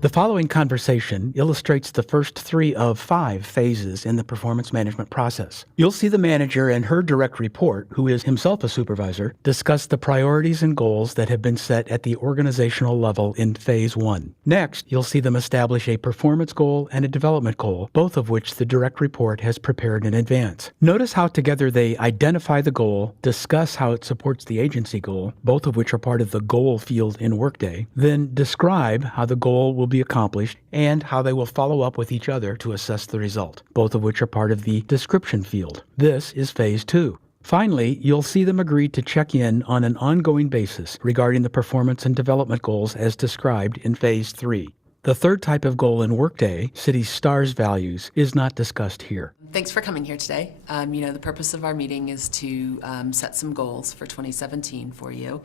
The following conversation illustrates the first 3 of 5 phases in the performance management process. You'll see the manager and her direct report, who is himself a supervisor, discuss the priorities and goals that have been set at the organizational level in phase 1. Next, you'll see them establish a performance goal and a development goal, both of which the direct report has prepared in advance. Notice how together they identify the goal, discuss how it supports the agency goal, both of which are part of the goal field in Workday, then describe how the goal will be accomplished and how they will follow up with each other to assess the result, both of which are part of the description field. This is phase 2. Finally, you'll see them agree to check in on an ongoing basis regarding the performance and development goals as described in phase 3. The third type of goal in Workday, City's STARS values, is not discussed here. Thanks for coming here today. The purpose of our meeting is to set some goals for 2017 for you.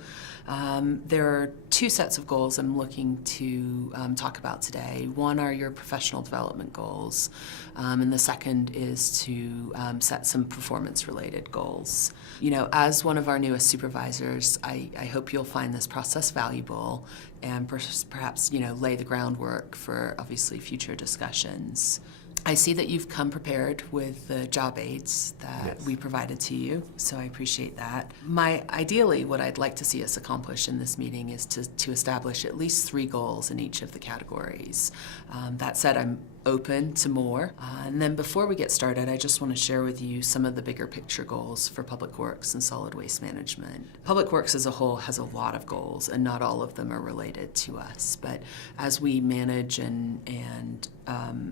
There are 2 sets of goals I'm looking to talk about today. One are your professional development goals, and the second is to set some performance-related goals. As one of our newest supervisors, I hope you'll find this process valuable and perhaps lay the groundwork for obviously future discussions. I see that you've come prepared with the job aids that we provided to you, so I appreciate that. Ideally, what I'd like to see us accomplish in this meeting is to establish at least 3 goals in each of the categories. That said, I'm open to more. And then before we get started, I just want to share with you some of the bigger picture goals for Public Works and Solid Waste Management. Public Works as a whole has a lot of goals, and not all of them are related to us. But as we manage and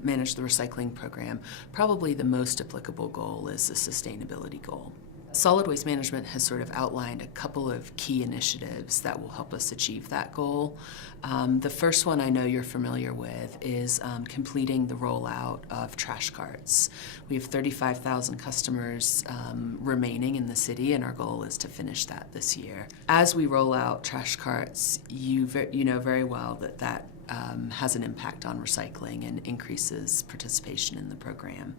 manage the recycling program, probably the most applicable goal is the sustainability goal. Solid Waste Management has sort of outlined a couple of key initiatives that will help us achieve that goal. The first one I know you're familiar with is completing the rollout of trash carts. We have 35,000 customers remaining in the city, and our goal is to finish that this year. As we roll out trash carts, you know very well that has an impact on recycling and increases participation in the program.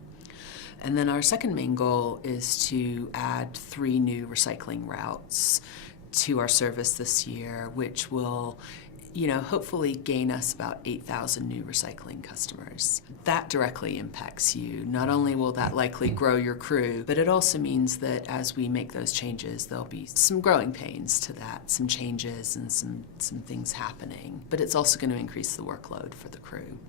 And then our second main goal is to add 3 new recycling routes to our service this year, which will, hopefully gain us about 8,000 new recycling customers. That directly impacts you. Not only will that likely grow your crew, but it also means that as we make those changes, there'll be some growing pains to that, some changes and some things happening. But it's also going to increase the workload for the crew.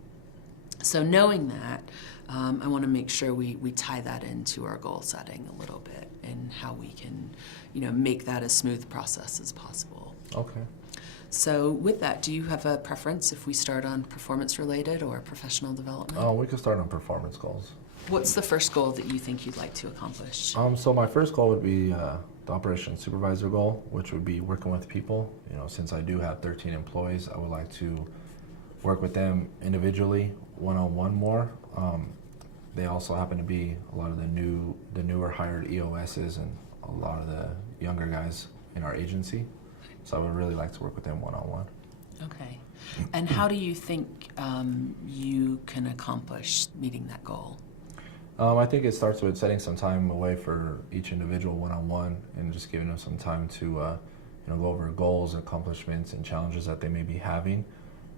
So knowing that, I want to make sure we tie that into our goal setting a little bit and how we can, make that a smooth process as possible. Okay. So with that, do you have a preference if we start on performance-related or professional development? Oh, we could start on performance goals. What's the first goal that you think you'd like to accomplish? So my first goal would be the operations supervisor goal, which would be working with people. Since I do have 13 employees, I would like to work with them individually, one-on-one more. They also happen to be a lot of the newer hired EOSs and a lot of the younger guys in our agency. So I would really like to work with them one-on-one. Okay. And how do you think you can accomplish meeting that goal? I think it starts with setting some time away for each individual one-on-one and just giving them some time to go over goals, accomplishments, and challenges that they may be having.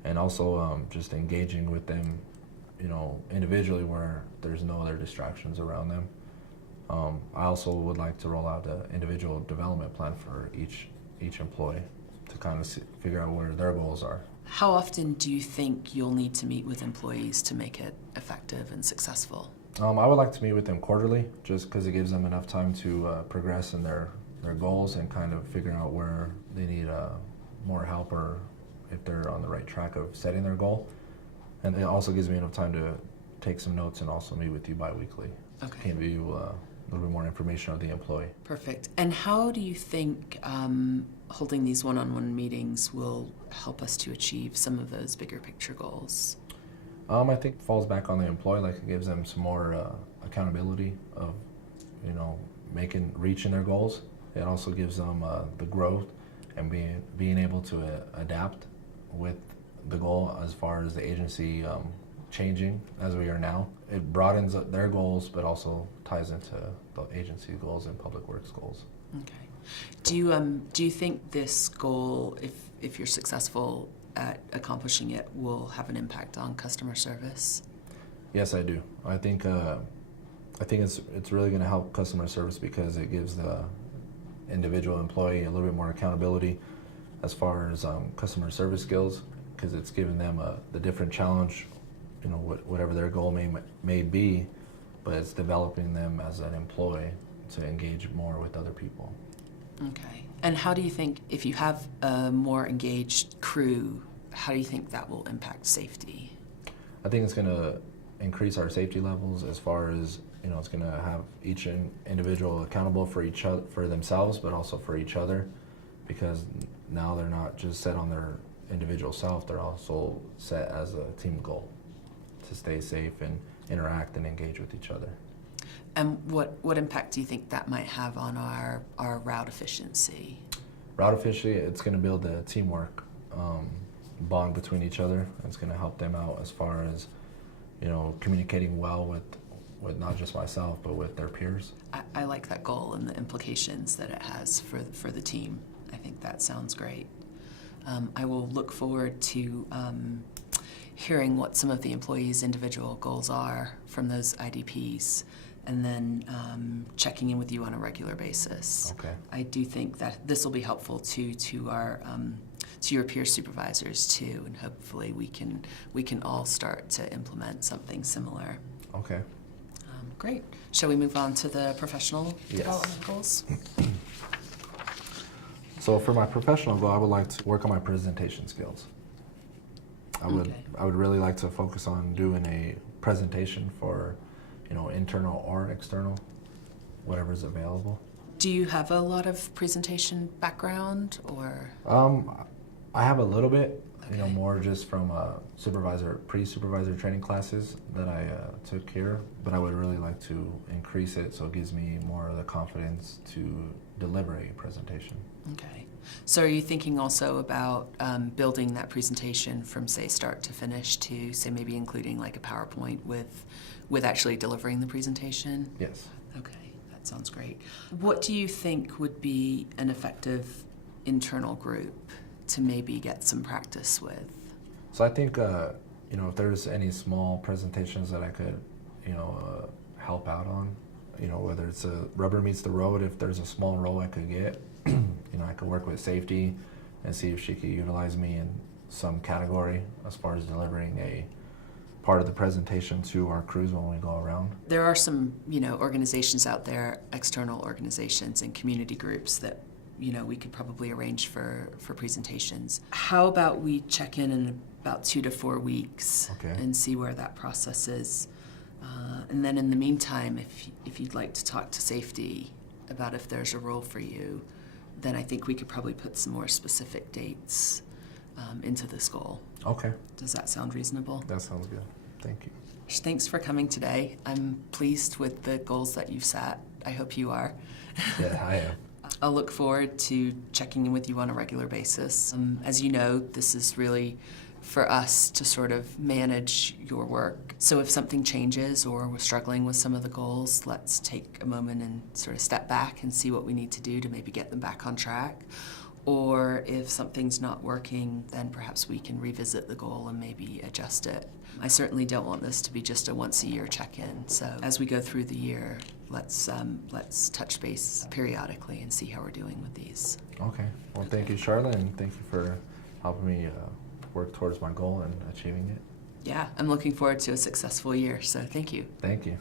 And also just engaging with them, individually where there's no other distractions around them. I also would like to roll out an individual development plan for each employee to kind of figure out where their goals are. How often do you think you'll need to meet with employees to make it effective and successful? I would like to meet with them quarterly, just because it gives them enough time to progress in their goals and kind of figure out where they need more help or if they're on the right track of setting their goal. And it also gives me enough time to take some notes and also meet with you bi-weekly. Okay. Give you a little bit more information of the employee. Perfect. And how do you think holding these one-on-one meetings will help us to achieve some of those bigger picture goals? I think it falls back on the employee, like it gives them some more accountability of, reaching their goals. It also gives them the growth and being able to adapt with the goal as far as the agency changing as we are now. It broadens their goals, but also ties into the agency goals and Public Works goals. Okay. Do you think this goal, if you're successful, at accomplishing it will have an impact on customer service? Yes, I do. I think it's really going to help customer service because it gives the individual employee a little bit more accountability as far as customer service skills, because it's giving them the different challenge, you know, whatever their goal may be, but it's developing them as an employee to engage more with other people. Okay. And how do you think, if you have a more engaged crew, how do you think that will impact safety? I think it's going to increase our safety levels as far as, you know, it's going to have each individual accountable for each other, for themselves, but also for each other, because now they're not just set on their individual self, they're also set as a team goal to stay safe and interact and engage with each other. And what impact do you think that might have on our route efficiency? Route efficiency, it's going to build a teamwork bond between each other. It's going to help them out as far as, you know, communicating well with not just myself, but with their peers. I like that goal and the implications that it has for the team. I think that sounds great. I will look forward to hearing what some of the employees' individual goals are from those IDPs, and then checking in with you on a regular basis. Okay. I do think that this will be helpful to our to your peer supervisors too, and hopefully we can all start to implement something similar. Okay. Great. Shall we move on to the professional Yes. development goals? So for my professional goal, I would like to work on my presentation skills. I would really like to focus on doing a presentation for, you know, internal or external, whatever's available. Do you have a lot of presentation background, or? I have a little bit, you know, Okay. more just from pre-supervisor training classes that I took here, but I would really like to increase it so it gives me more of the confidence to deliver a presentation. Okay. So are you thinking also about building that presentation from, say, start to finish to, say, maybe including like a PowerPoint with actually delivering the presentation? Yes. Okay, that sounds great. What do you think would be an effective internal group to maybe get some practice with? So I think, you know, if there's any small presentations that I could, you know, help out on, you know, whether it's a rubber meets the road, if there's a small role I could get, you know, I could work with safety and see if she could utilize me in some category as far as delivering a part of the presentation to our crews when we go around. There are some, you know, organizations out there, external organizations and community groups that, you know, we could probably arrange for presentations. How about we check in about 2 to 4 weeks Okay. and see where that process is? And then in the meantime, if you'd like to talk to safety about if there's a role for you, then I think we could probably put some more specific dates into this goal. Okay, Does that sound reasonable? that sounds good. Thank you. Thanks for coming today. I'm pleased with the goals that you've set. I hope you are. Yeah, I am. I'll look forward to checking in with you on a regular basis. As you know, this is really for us to sort of manage your work. So if something changes or we're struggling with some of the goals, let's take a moment and sort of step back and see what we need to do to maybe get them back on track. Or if something's not working, then perhaps we can revisit the goal and maybe adjust it. I certainly don't want this to be just a once-a-year check-in. So as we go through the year, let's touch base periodically and see how we're doing with these. Okay. Well, thank you, Charlotte, and thank you for helping me work towards my goal and achieving it. Yeah, I'm looking forward to a successful year, so thank you. Thank you.